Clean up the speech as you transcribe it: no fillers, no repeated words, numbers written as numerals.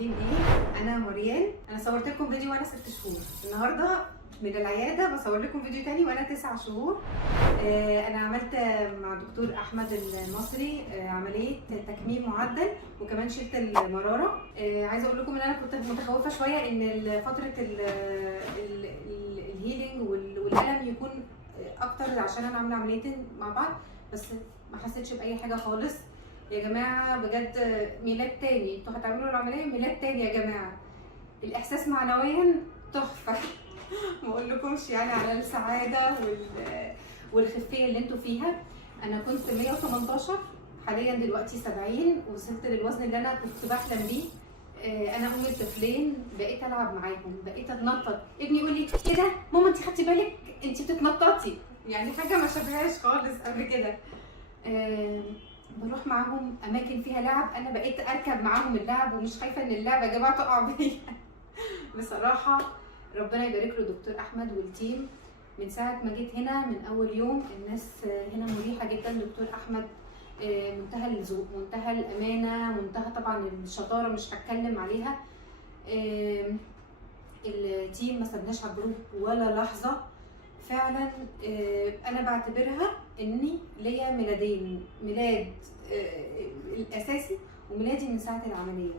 عاملين ايه؟ انا مريان. انا صورت لكم فيديو وانا 6 شهور. النهارده من العياده بصور لكم فيديو تاني وانا 9 شهور. انا عملت مع دكتور احمد المصري عمليه تكميم معدل، وكمان شلت المراره. عايزه اقول لكم ان انا كنت متخوفه شويه ان فتره الهيلينج والالم يكون اكتر عشان انا عامله عمليتين مع بعض، بس ما حسيتش باي حاجه خالص. يا جماعه بجد ميلاد تاني، انتوا هتعملوا العمليه ميلاد تاني يا جماعه. الاحساس معنويا تحفه. ما اقولكمش يعني على السعاده والخفيه اللي انتوا فيها. انا كنت 118، حاليا دلوقتي 70، وصلت للوزن اللي انا كنت بحلم بيه. انا ام الطفلين، بقيت العب معاهم، بقيت اتنطط. ابني يقول لي ايه ده ماما انت خدتي بالك انت بتتنططي؟ يعني حاجه ما شافهاش خالص قبل كده. بروح معاهم اماكن فيها لعب، انا بقيت اركب معاهم اللعب ومش خايفه ان اللعبه يا جماعه تقع بيا. بصراحه ربنا يبارك له دكتور احمد والتيم. من ساعه ما جيت هنا من اول يوم الناس هنا مريحه جدا. دكتور احمد منتهى الذوق، منتهى الامانه، منتهى طبعا الشطاره مش هتكلم عليها. التيم ما سابناش على الجروب ولا لحظه. فعلا انا بعتبرها اني ليا ميلادين، ميلاد الاساسي وميلادي من ساعه العمليه.